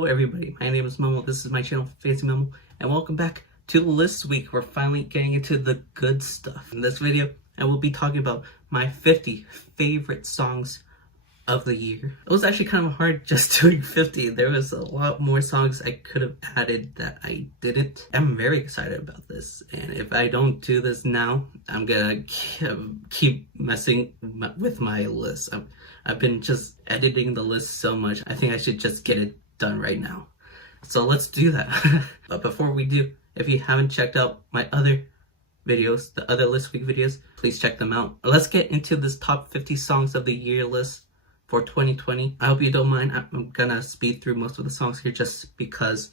Hello everybody, my name is Momo, this is my channel Fancy Momo, and welcome back to List Week. We're finally getting into the good stuff. In this video, I will be talking about my 50 favorite songs of the year. It was actually kind of hard just doing 50. There was a lot more songs I could have added that I didn't. I'm very excited about this, and if I don't do this now, I'm gonna keep messing with my list. I've been just editing the list so much, I think I should just get it done right now. So let's do that. But before we do, if you haven't checked out my other videos, the other List Week videos, please check them out. Let's get into this top 50 songs of the year list for 2020. I hope you don't mind. I'm gonna speed through most of the songs here just because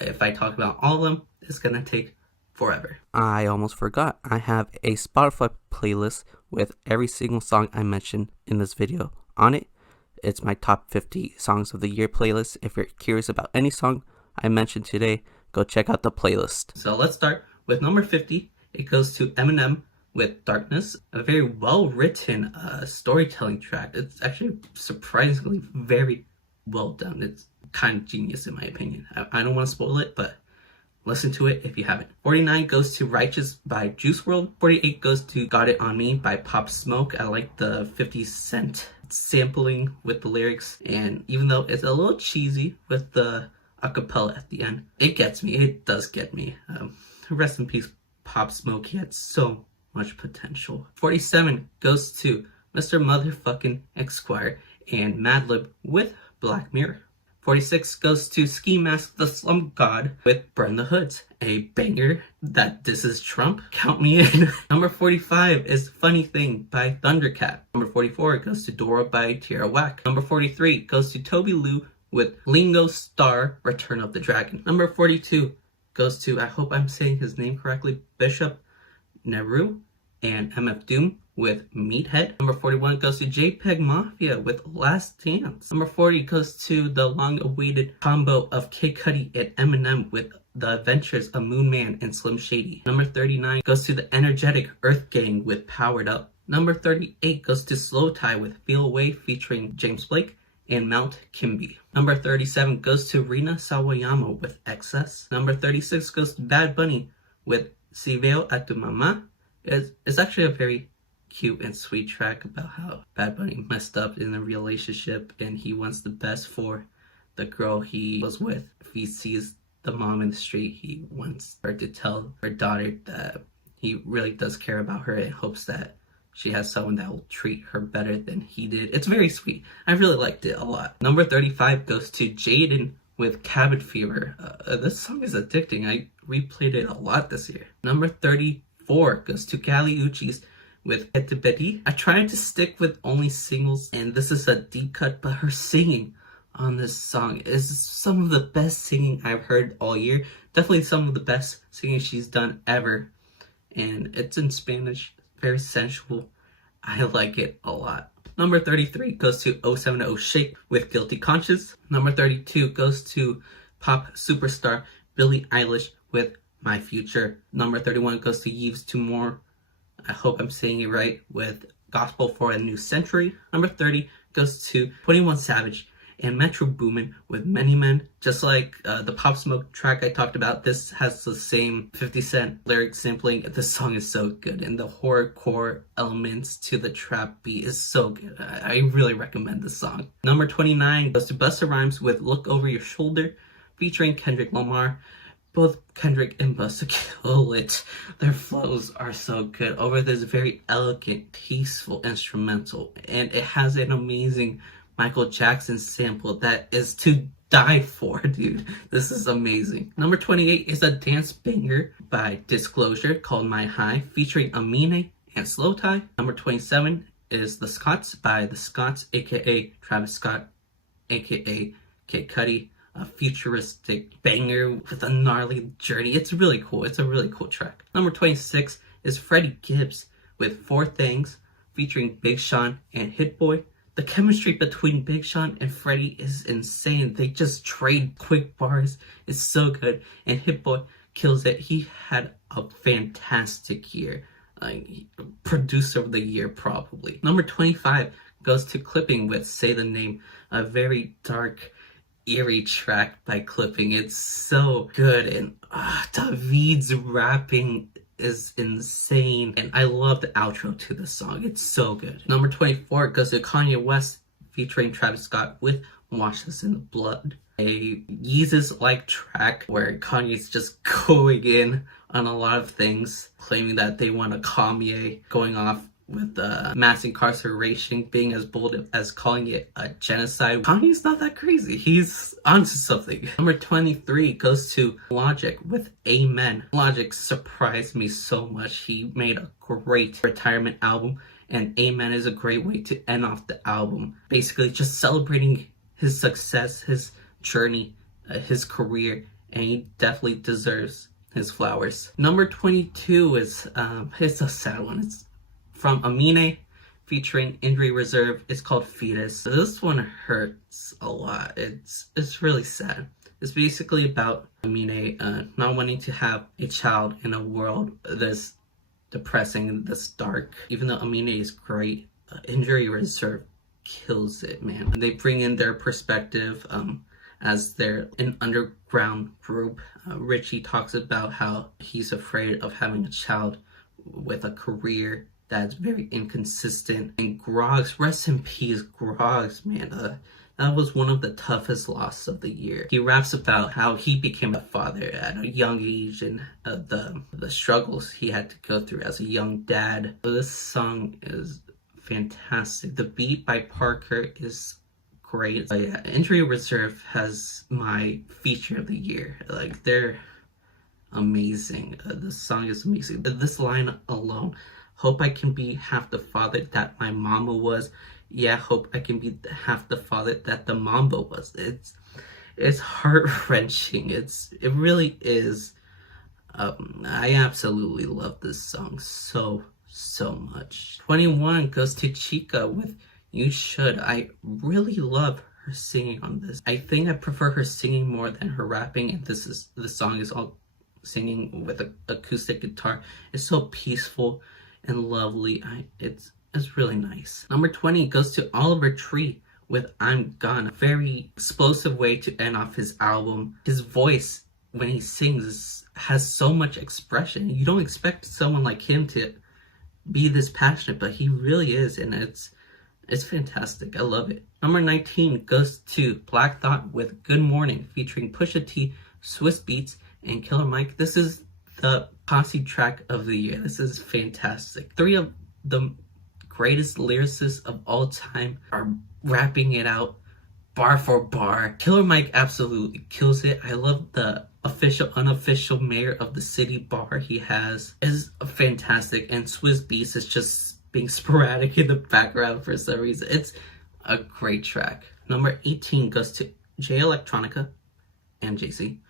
if I talk about all of them, it's gonna take forever. I almost forgot. I have a Spotify playlist with every single song I mentioned in this video on it. It's my top 50 songs of the year playlist. If you're curious about any song I mentioned today, go check out the playlist. So let's start with number 50. It goes to Eminem with Darkness, a very well-written storytelling track. It's actually surprisingly very well done. It's kind of genius in my opinion. I don't want to spoil it, but listen to it if you haven't. 49 goes to Righteous by Juice WRLD. 48 goes to Got It On Me by Pop Smoke. I like the 50 Cent sampling with the lyrics, and even though it's a little cheesy with the acapella at the end, it gets me. It does get me. Rest in peace, Pop Smoke. He had so much potential. 47 goes to Mr. Motherfucking Esquire and Madlib with Black Mirror. 46 goes to Ski Mask the Slum God with Burn the Hoods, a banger that disses Trump. Count me in. Number 45 is Funny Thing by Thundercat. Number 44 goes to Dora by Tierra Whack. Number 43 goes to Toby Lou with Lingo Star Return of the Dragon. Number 42 goes to, I hope I'm saying his name correctly, Bishop Nehru and MF Doom with Meathead. Number 41 goes to JPEG Mafia with Last Dance. Number 40 goes to the long-awaited combo of Kid Cudi and Eminem with The Adventures of Moon Man and Slim Shady. Number 39 goes to the energetic Earth Gang with Powered Up. Number 38 goes to slowthai with Feel Away featuring James Blake and Mount Kimby. Number 37 goes to Rina Sawayama with Excess. Number 36 goes to Bad Bunny with Si Veo a Tu Mama. It's actually a very cute and sweet track about how Bad Bunny messed up in a relationship and he wants the best for the girl he was with. If he sees the mom in the street, he wants her to tell her daughter that he really does care about her and hopes that she has someone that will treat her better than he did. It's very sweet. I really liked it a lot. Number 35 goes to Jaden with Cabin Fever. This song is addicting. I replayed it a lot this year. Number 34 goes to Kali Uchis with Betty. I tried to stick with only singles, and this is a deep cut, but her singing on this song is some of the best singing I've heard all year. Definitely some of the best singing she's done ever. And it's in Spanish, very sensual. I like it a lot. Number 33 goes to 070 Shake with Guilty Conscience. Number 32 goes to pop superstar Billie Eilish with My Future. Number 31 goes to Yves Tumor, I hope I'm saying it right, with Gospel for a New Century. Number 30 goes to 21 Savage and Metro Boomin with Many Men. Just like the Pop Smoke track I talked about, this has the same 50 Cent lyric sampling. This song is so good, and the horrorcore elements to the trap beat is so good. I really recommend this song. Number 29 goes to Busta Rhymes with Look Over Your Shoulder featuring Kendrick Lamar. Both Kendrick and Busta kill it. Their flows are so good over this very elegant, peaceful instrumental. And it has an amazing Michael Jackson sample that is to die for, dude. This is amazing. Number 28 is a dance banger by Disclosure called My High featuring Aminé and slowthai. Number 27 is The Scots by The Scots, aka Travis Scott, aka Kid Cudi. A futuristic banger with a gnarly journey. It's really cool. It's a really cool track. Number 26 is Freddie Gibbs with Four Thangs featuring Big Sean and Hit Boy. The chemistry between Big Sean and Freddie is insane. They just trade quick bars. It's so good. And Hit Boy kills it. He had a fantastic year. Producer of the year probably. Number 25 goes to Clipping with Say the Name. A very dark eerie track by Clipping. It's so good, and David's rapping is insane, and I love the outro to the song. It's so good. Number 24 goes to Kanye West featuring Travis Scott with Wash Us in the Blood. A Yeezus-like track where Kanye's just going in on a lot of things, claiming that they want a Kanye, going off with mass incarceration, being as bold as calling it a genocide. Kanye's not that crazy. He's onto something. Number 23 goes to Logic with Amen. Logic surprised me so much. He made a great retirement album, and Amen is a great way to end off the album. Basically just celebrating his success, his journey, his career, and he definitely deserves his flowers. Number 22 is it's a sad one. It's from Aminé featuring Injury Reserve. It's called Fetus. This one hurts a lot. It's really sad. It's basically about Aminé not wanting to have a child in a world this depressing and this dark. Even though Aminé is great, Injury Reserve kills it, man. They bring in their perspective as they're an underground group. Richie talks about how he's afraid of having a child with a career that's very inconsistent. And Groggs, rest in peace, Groggs, man. That was one of the toughest losses of the year. He raps about how he became a father at a young age and the struggles he had to go through as a young dad. So this song is fantastic. The beat by Parker is great. But yeah, Injury Reserve has my feature of the year. Like, they're amazing. This song is amazing. This line alone, hope I can be half the father that my mama was. Yeah, hope I can be half the father that the mamba was. It's heart-wrenching. It really is. I absolutely love this song so much. 21 goes to CHIKA with You Should. I really love her singing on this. I think I prefer her singing more than her rapping, and the song is all singing with an acoustic guitar. It's so peaceful and lovely. It's really nice. Number 20 goes to Oliver Tree with I'm Gone. A very explosive way to end off his album. His voice when he sings has so much expression. You don't expect someone like him to be this passionate, but he really is, and it's fantastic. I love it. Number 19 goes to Black Thought with Good Morning featuring Pusha T, Swizz Beatz, and Killer Mike. This is the posse track of the year. This is fantastic. Three of the greatest lyricists of all time are rapping it out bar for bar. Killer Mike absolutely kills it. I love the official, unofficial mayor of the city bar he has. Is fantastic. And Swizz Beatz is just being sporadic in the background for some reason. It's a great track. Number 18 goes to Jay Electronica and Jay-Z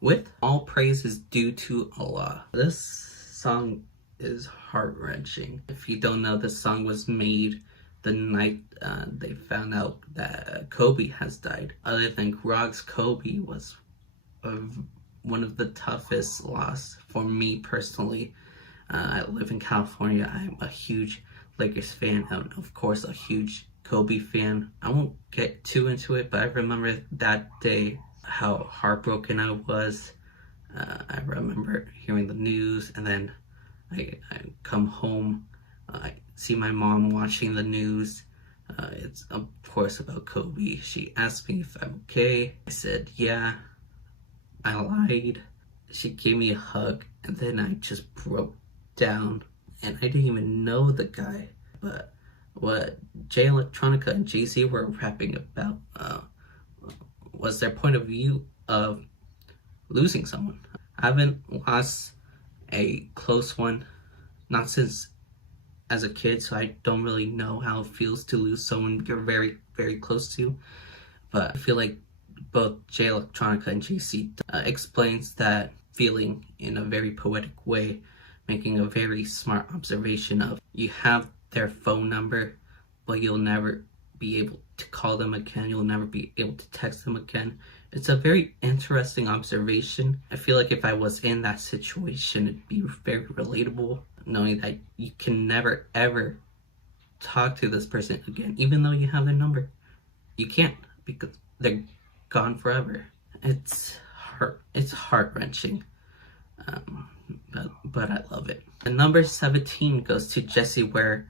with All Praise is Due to Allah. This song is heart-wrenching. If you don't know, this song was made the night they found out that Kobe has died. Other than Groggs, Kobe was one of the toughest loss for me personally. I live in California. I'm a huge Lakers fan, and of course a huge Kobe fan. I won't get too into it, but I remember that day how heartbroken I was. I remember hearing the news, and then I come home, I see my mom watching the news. It's of course about Kobe. She asked me if I'm okay. I said yeah. I lied. She gave me a hug, and then I just broke down. And I didn't even know the guy, but what Jay Electronica and Jay-Z were rapping about was their point of view of losing someone. I haven't lost a close one, not since as a kid, so I don't really know how it feels to lose someone you're very, very close to. But I feel like both Jay Electronica and Jay-Z explains that feeling in a very poetic way, making a very smart observation of you have their phone number, but you'll never be able to call them again. You'll never be able to text them again. It's a very interesting observation. I feel like if I was in that situation, it'd be very relatable, knowing that you can never ever talk to this person again, even though you have their number. You can't, because they're Gone Forever. It's heart-wrenching, but I love it. And number 17 goes to Jessie Ware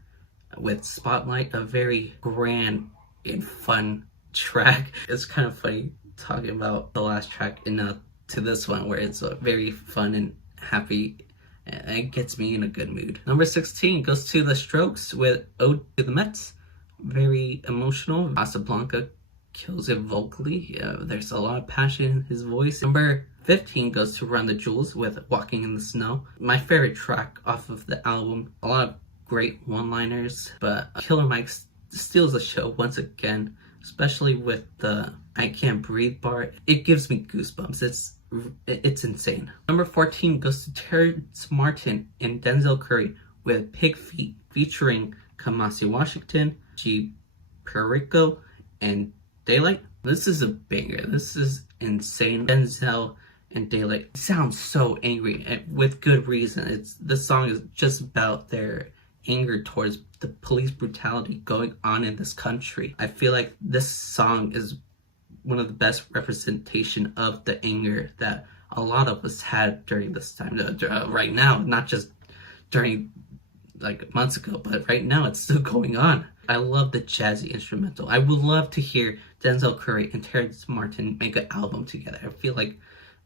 with Spotlight, a very grand and fun track. It's kind of funny talking about the last track and to this one, where it's very fun and happy, and it gets me in a good mood. Number 16 goes to The Strokes with Ode to the Mets. Very emotional. Casablanca kills it vocally. There's a lot of passion in his voice. Number 15 goes to Run the Jewels with Walking in the Snow. My favorite track off of the album. A lot of great one-liners, but Killer Mike steals the show once again, especially with the I Can't Breathe part. It gives me goosebumps. It's insane. Number 14 goes to Terrence Martin and Denzel Curry with Pig Feet, featuring Kamasi Washington, G. Perico, and Daylight. This is a banger. This is insane. Denzel and Daylight sound so angry, and with good reason. This song is just about their anger towards the police brutality going on in this country. I feel like this song is one of the best representation of the anger that a lot of us had during this time, right now, not just during like months ago, but right now it's still going on. I love the jazzy instrumental. I would love to hear Denzel Curry and Terrence Martin make an album together. I feel like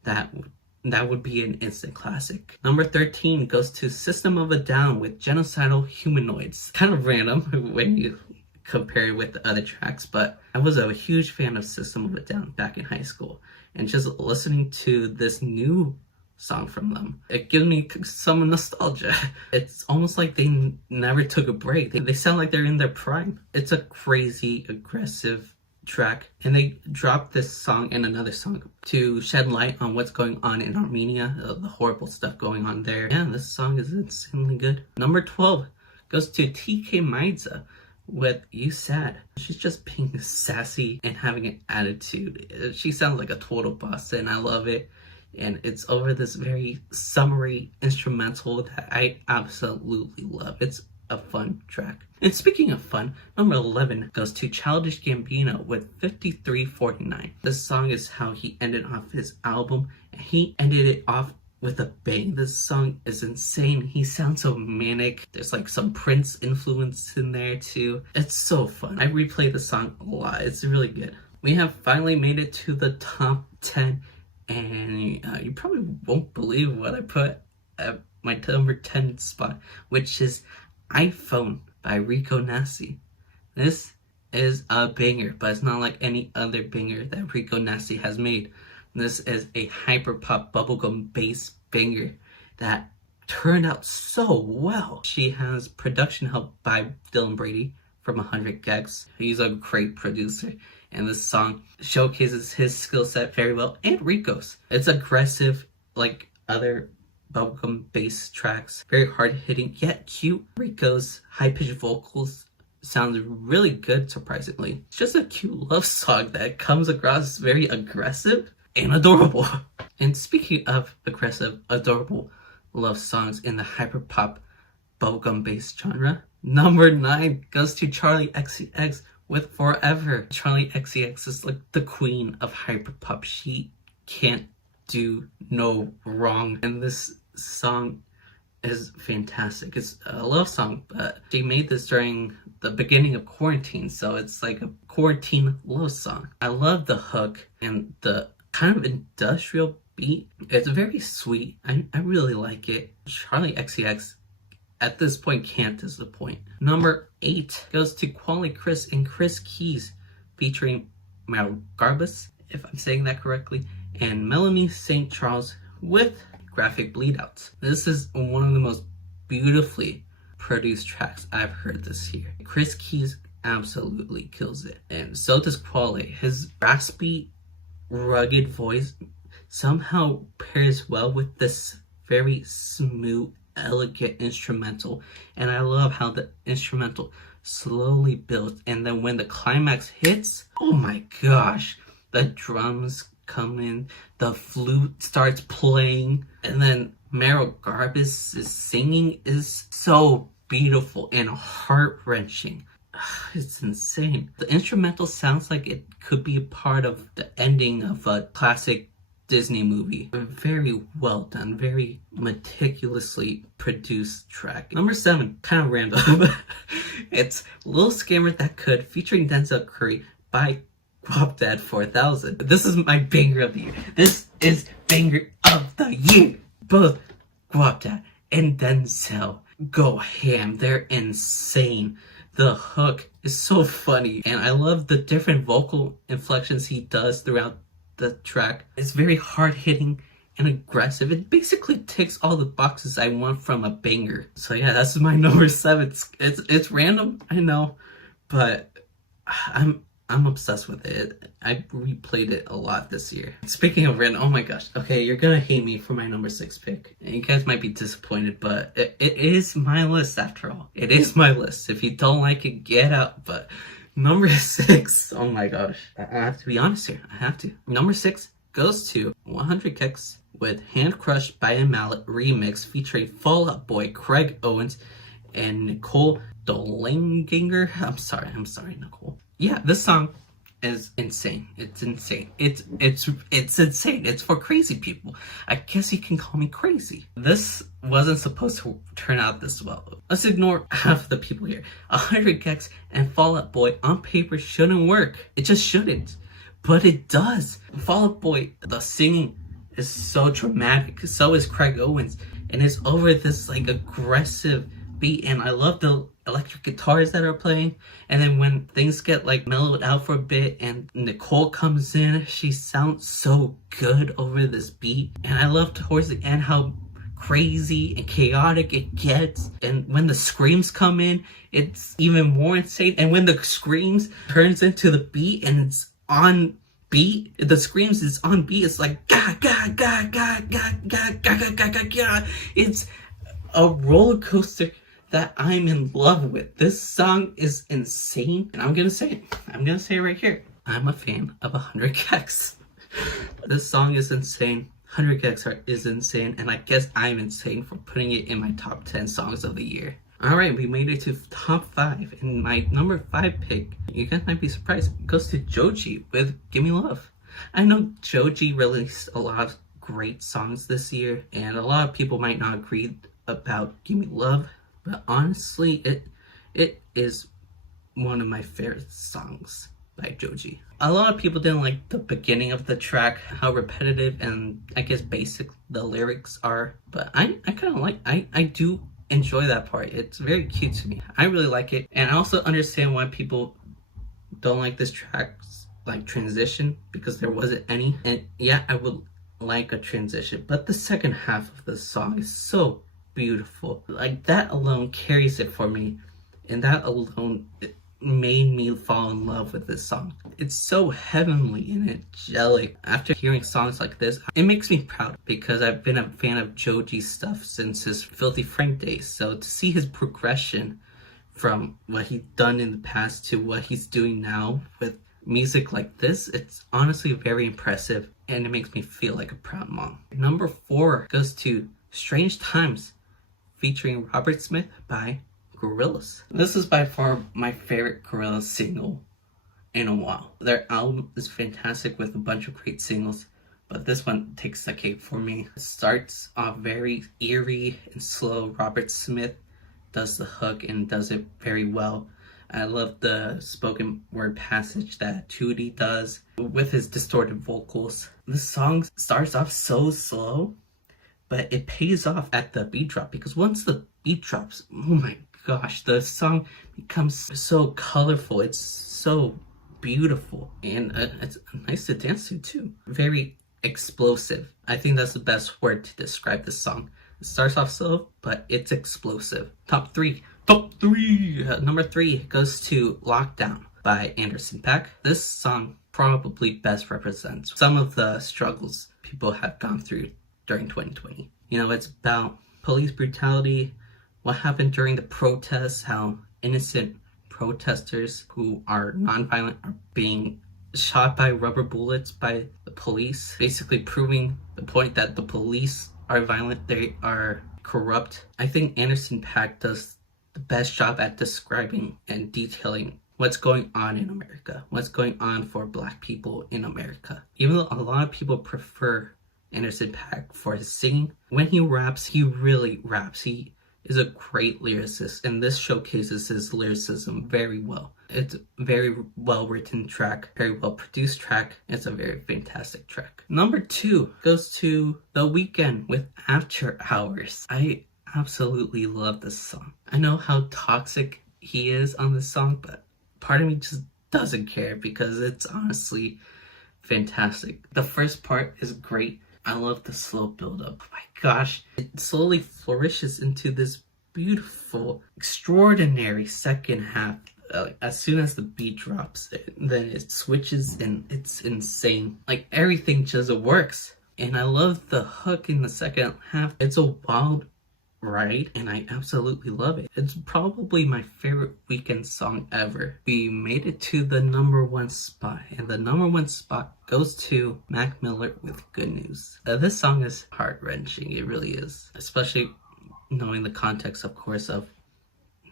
that would be an instant classic. Number 13 goes to System of a Down with Genocidal Humanoids. Kind of random when you compare it with the other tracks, but I was a huge fan of System of a Down back in high school, and just listening to this new song from them, it gives me some nostalgia. It's almost like they never took a break. They sound like they're in their prime. It's a crazy, aggressive track, and they dropped this song and another song to shed light on what's going on in Armenia, the horrible stuff going on there. Yeah, this song is insanely good. Number 12 goes to TK Maidza with You Sad. She's just being sassy and having an attitude. She sounds like a total boss, and I love it. And it's over this very summery instrumental that I absolutely love. It's a fun track. And speaking of fun, number 11 goes to Childish Gambino with 5349. This song is how he ended off his album, and he ended it off with a bang. This song is insane. He sounds so manic. There's like some Prince influence in there too. It's so fun. I replay the song a lot. It's really good. We have finally made it to the top 10, and you probably won't believe what I put at my number 10 spot, which is iPhone by Rico Nasty. This is a banger, but it's not like any other banger that Rico Nasty has made. This is a hyperpop bubblegum bass banger that turned out so well. She has production help by Dylan Brady from 100 gecs. He's a great producer, and this song showcases his skill set very well, and Rico's. It's aggressive like other bubblegum bass tracks, very hard-hitting yet cute. Rico's high-pitched vocals sounds really good, surprisingly. It's just a cute love song that comes across very aggressive and adorable. And speaking of aggressive, adorable love songs in the hyperpop bubblegum bass genre, number 9 goes to Charli XCX with Forever. Charli XCX is like the queen of hyperpop. She can't do no wrong, and this song is fantastic. It's a love song, but she made this during the beginning of quarantine, so it's like a quarantine love song. I love the hook and the kind of industrial beat. It's very sweet. I really like it. Charli XCX at this point can't disappoint. Number 8 goes to Quali Chris and Chris Keys featuring Meryl Garbus, if I'm saying that correctly, and Melanie St. Charles with Graphic Bleedouts. This is one of the most beautifully produced tracks I've heard this year. Chris Keys absolutely kills it, and so does Quali. His raspy, rugged voice somehow pairs well with this very smooth, elegant instrumental, and I love how the instrumental slowly builds, and then when the climax hits, oh my gosh, the drums come in, the flute starts playing, and then Meryl Garbus' singing is so beautiful and heart-wrenching. It's insane. The instrumental sounds like it could be a part of the ending of a classic Disney movie. Very well done, very meticulously produced track. Number 7, kind of random. It's Little Scammer That Could featuring Denzel Curry by Guapdad 4000. This is my banger of the year. This is banger of the year. Both Guapdad and Denzel go ham. They're insane. The hook is so funny, and I love the different vocal inflections he does throughout the track. It's very hard-hitting and aggressive. It basically ticks all the boxes I want from a banger. So yeah, that's my number 7. It's random, I know, but I'm obsessed with it. I replayed it a lot this year. Speaking of random, oh my gosh. Okay, you're gonna hate me for my number 6 pick. You guys might be disappointed, but it is my list after all. It is my list. If you don't like it, get out. But number 6, oh my gosh. I have to be honest here. I have to. Number 6 goes to 100 gecs with Hand Crushed by a Mallet remix featuring Fall Out Boy, Craig Owens, and Nicole Dollangager. I'm sorry, Nicole. Yeah, this song is insane. It's insane. It's insane. It's for crazy people. I guess you can call me crazy. This wasn't supposed to turn out this well. Let's ignore half the people here. 100 gecs and Fall Out Boy on paper shouldn't work. It just shouldn't. But it does. Fall Out Boy, the singing is so dramatic. So is Craig Owens. And it's over this like aggressive beat, and I love the electric guitars that are playing. And then when things get like mellowed out for a bit and Nicole comes in, she sounds so good over this beat. And I love towards the end how crazy and chaotic it gets, and when the screams come in, it's even more insane. And when the screams turns into the beat and it's on beat, the screams is on beat, it's like ga ga ga ga ga ga ga ga ga ga ga. It's a roller coaster that I'm in love with. This song is insane, and I'm gonna say it right here. I'm a fan of 100 gecs. This song is insane. 100 gecs is insane, and I guess I'm insane for putting it in my top 10 songs of the year. Alright, we made it to top 5, and my number 5 pick, you guys might be surprised, goes to Joji with Gimme Love. I know Joji released a lot of great songs this year, and a lot of people might not agree about Gimme Love, but honestly, it is one of my favorite songs by Joji. A lot of people didn't like the beginning of the track, how repetitive and I guess basic the lyrics are, but I kind of like, I do enjoy that part. It's very cute to me. I really like it, and I also understand why people don't like this track's like transition, because there wasn't any. And yeah, I would like a transition, but the second half of the song is so beautiful. Like that alone carries it for me, and that alone made me fall in love with this song. It's so heavenly and angelic. After hearing songs like this, it makes me proud, because I've been a fan of Joji's stuff since his Filthy Frank days. So to see his progression from what he's done in the past to what he's doing now with music like this, it's honestly very impressive, and it makes me feel like a proud mom. Number 4 goes to Strange Times featuring Robert Smith by Gorillaz. This is by far my favorite Gorillaz single in a while. Their album is fantastic with a bunch of great singles, but this one takes the cake for me. It starts off very eerie and slow. Robert Smith does the hook and does it very well. I love the spoken word passage that Tootie does with his distorted vocals. The song starts off so slow, but it pays off at the beat drop, because once the beat drops, oh my gosh, the song becomes so colorful. It's so beautiful, and it's nice to dance to too. Very explosive. I think that's the best word to describe this song. It starts off slow, but it's explosive. Top 3. Number 3 goes to Lockdown by Anderson .Paak. This song probably best represents some of the struggles people have gone through during 2020. You know, it's about police brutality, what happened during the protests, how innocent protesters who are nonviolent are being shot by rubber bullets by the police, basically proving the point that the police are violent, they are corrupt. I think Anderson .Paak does the best job at describing and detailing what's going on in America, what's going on for Black people in America. Even though a lot of people prefer Anderson .Paak for his singing, when he raps, he really raps. He is a great lyricist, and this showcases his lyricism very well. It's a very well written track, very well produced track. It's a very fantastic track. Number 2 goes to The Weeknd with After Hours. I absolutely love this song. I know how toxic he is on this song, but part of me just doesn't care because it's honestly fantastic. The first part is great. I love the slow build up. Oh my gosh, it slowly flourishes into this beautiful, extraordinary second half. As soon as the beat drops, then it switches and it's insane. Like, everything just works. And I love the hook in the second half. It's a wild ride and I absolutely love it. It's probably my favorite Weeknd song ever. We made it to the #1 spot, and the #1 spot goes to Mac Miller with Good News. This song is heart-wrenching, it really is, especially knowing the context, of course, of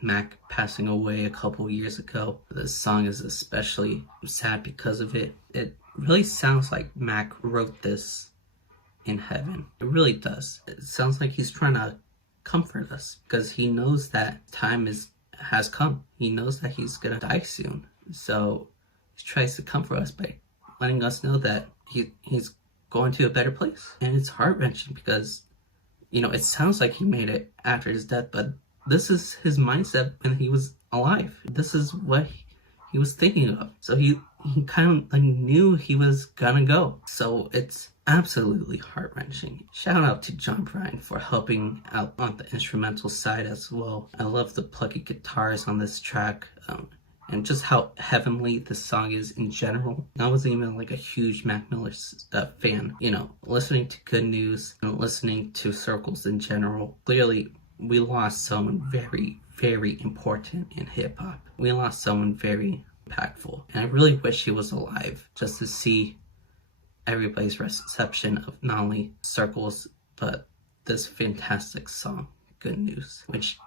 Mac passing away a couple years ago. This song is especially sad because of it. It really sounds like Mac wrote this in heaven. It really does. It sounds like he's trying to comfort us because he knows that time has come. He knows that he's gonna die soon. So he tries to comfort us by letting us know that he's going to a better place. And it's heart-wrenching because, you know, it sounds like he made it after his death, but this is his mindset when he was alive. This is what he was thinking of. So he kind of like knew he was gonna go. So it's absolutely heart-wrenching. Shout out to John Bryan for helping out on the instrumental side as well. I love the plucky guitars on this track, and just how heavenly the song is in general. I wasn't even like a huge Mac Miller fan. You know, listening to Good News and listening to Circles in general, clearly we lost someone very, very important in hip-hop. We lost someone very impactful, and I really wish he was alive just to see everybody's reception of not only Circles, but this fantastic song, Good News, which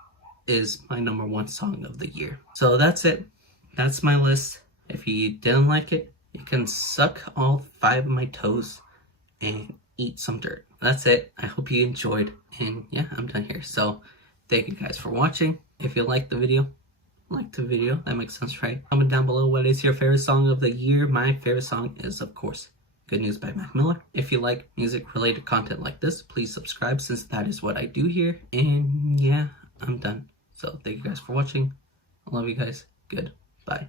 is my #1 song of the year. So that's it. That's my list. If you didn't like it, you can suck all 5 of my toes and eat some dirt. That's it. I hope you enjoyed, and yeah, I'm done here. So thank you guys for watching. If you liked the video, that makes sense, right? Comment down below what is your favorite song of the year. My favorite song is, of course, Good News by Mac Miller. If you like music related content like this, please subscribe, since that is what I do here. And yeah, I'm done. So thank you guys for watching. I love you guys. Goodbye.